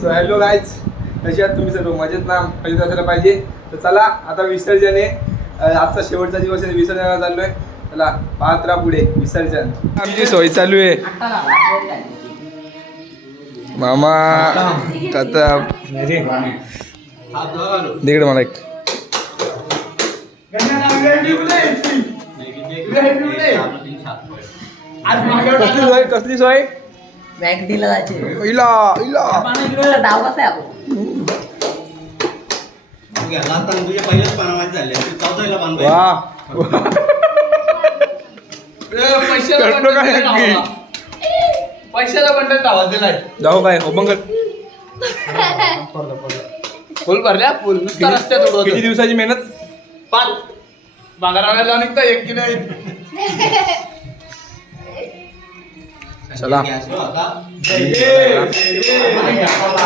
So hello guys, कशी आहात तुम्ही सर्व? मजेत ना? मजेत असायला पाहिजे. तर चला आता विसर्जन आहे. आजचा शेवटचा दिवस आहे, विसर्जनाला चाललोय. चला पाहत राहा पुढे विसर्जन. आमची सोय चालू आहे. मामा आता तिकडे मला एक कसली सोय मॅगडीला जायचे. इला इला डावच आहे आपण. पैशाला बंडल धावत दिलाय. जाऊ काय ओबंगल फुल भरल्या फुल नुसता रस्त्यात उडवतो. किती दिवसाची मेहनत? 5 बागाराला निघता 1 किलो. चला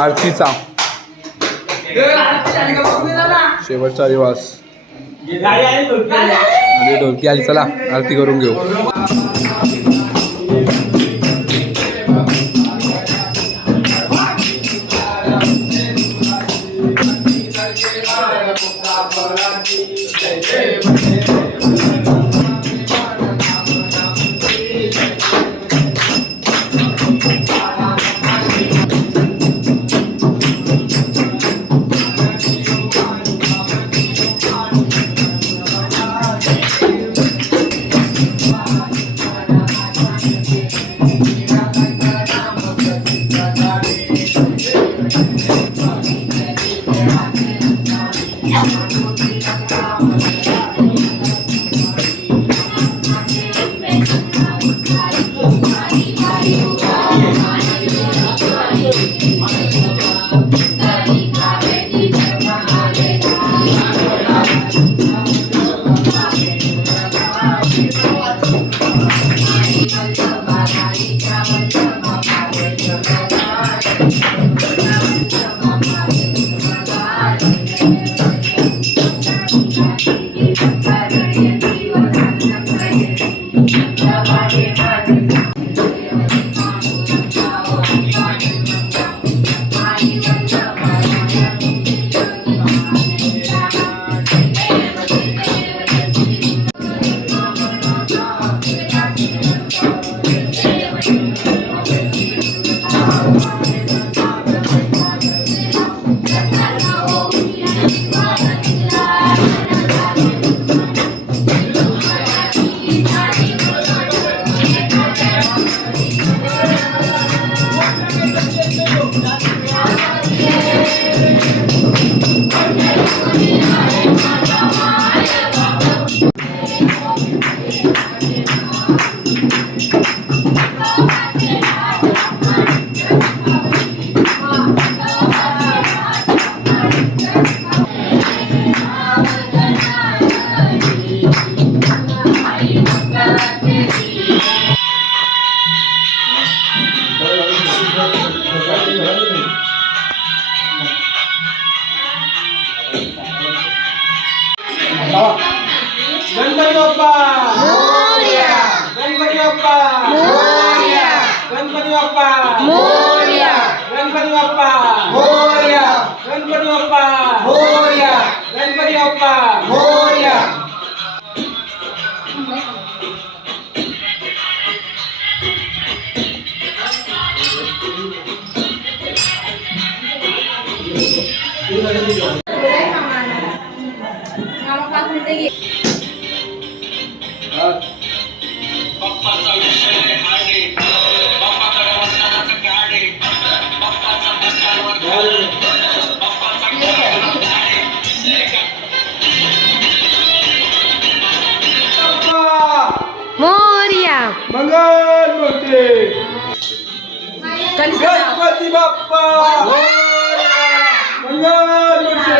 आरतीचा शेवटचा दिवस ढोलकी आली. चला आरती करून घेऊ. गणपती बाप्पा मोरया, गणपती बाप्पा मोरया, गणपती बाप्पा मोरया, गणपती बाप्पा मोरया, गणपती बाप्पा मोरया, गणपती बाप्पा मोरया. मोरया, मंगल मूर्ती गणपती बाप्पा मंगल मूर्ती.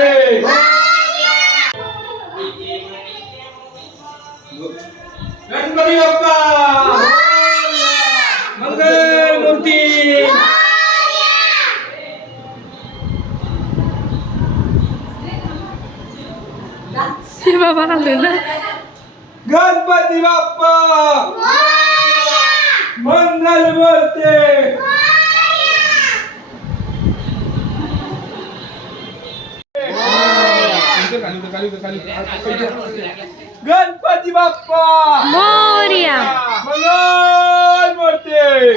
गणपती बाप्पा मंगल मूर्ती. बाबा आले ना. गणपती बाप्पा मंगल मूर्ती. गणपती बाप्पा मोरया मंगल मूर्ती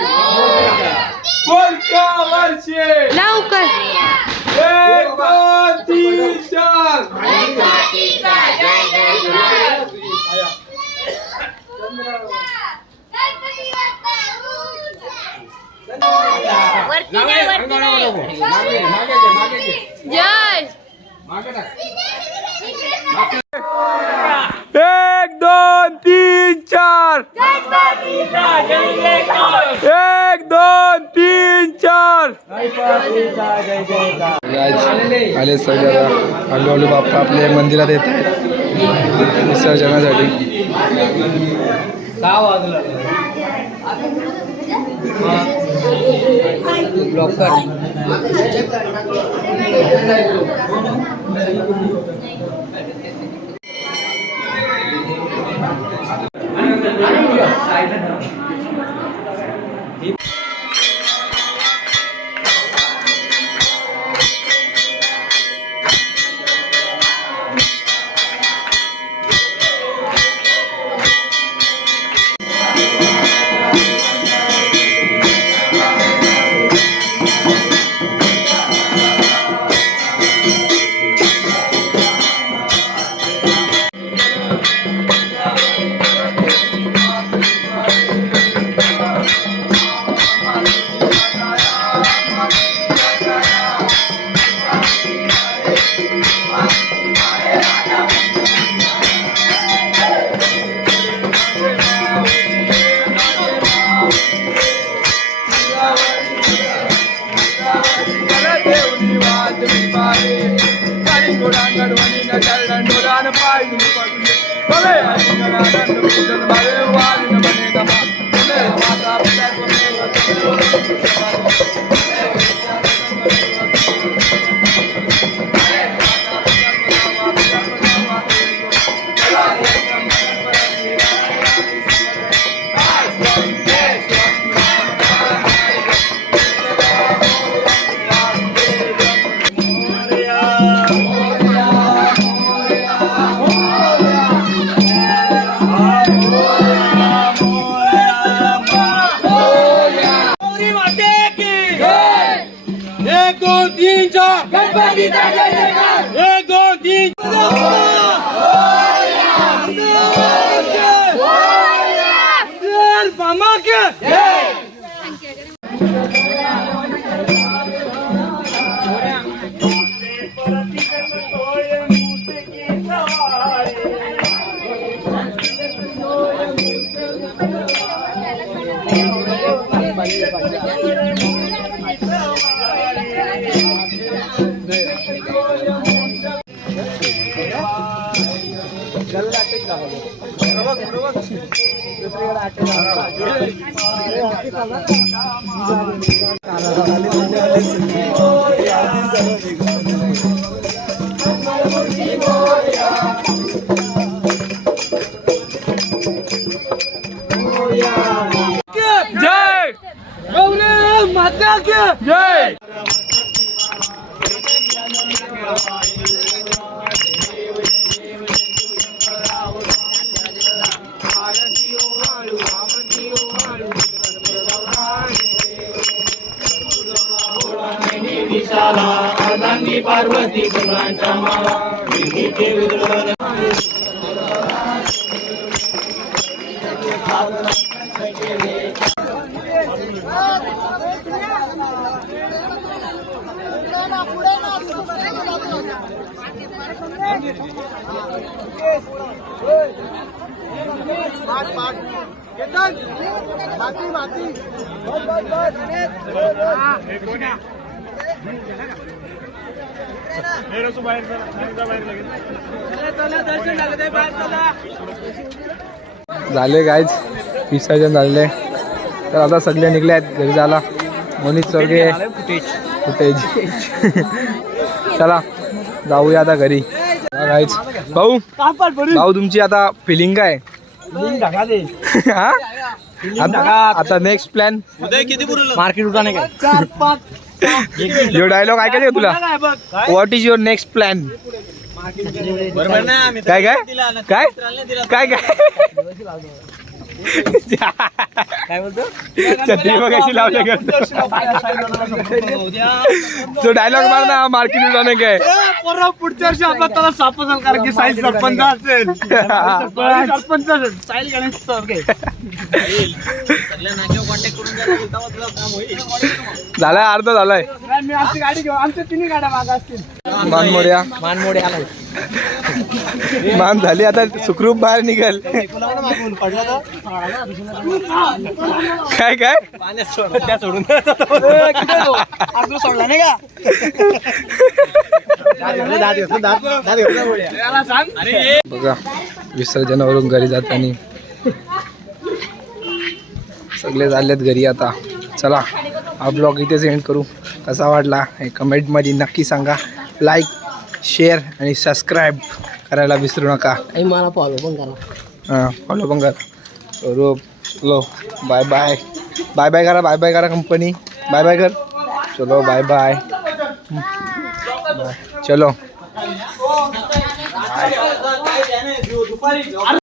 पुढच्या वर्षी लवकर 1 2 3 4 जय 1 2 3 4 1 2 3 4 आले सगळे हळूहळू बाप्पा आपल्या मंदिरात येत आहेत विसर्जनासाठी जय गौरी माता की जय. पार्वती फुलांच्या माळा झाले गाईज विसर्जन झाले तर आता सगळे निघले आहेत घरी जायला. मोनित चौघे फुटेज चला जाऊया आता घरी. गाईज भाऊ भाऊ तुमची आता फिलिंग काय हा? आता नेक्स्ट प्लॅन मार्केट उठाने काय यो डायलॉग ऐकायचा तुला. What is your next plan? काय काय काय काय काय काय बोलतो छत्री बघ अशी लावल्या तो डायलॉग मार ना मार्केट जाणे काय पुढच्या वर्षी आपण त्याला सापसाल कारण की साईल सरपंच असेल सरपंच असेल साईल गणेश झालाय अर्धा झालाय मी आमची गाडी घेऊ आमच्या तिन्ही गाड्या मागा असतील मानमोड्या मान झाली आता सुखरूप बाहेर निघाल काय काय सोडून सोडला नाही का बघा विसर्जनावरून घरी जाताना सगळे झालेत घरी आता. चला हा ब्लॉग इथेच एंड करू. कसा वाटला हे कमेंटमध्ये नक्की सांगा. लाईक शेअर आणि सबस्क्राईब करायला विसरू नका. आणि मला फॉलो पण करा. हां फॉलो पण करा. स्वरूप चलो बाय बाय बाय बाय करा. बाय बाय करा कंपनी. बाय बाय कर. चलो बाय बाय. चलो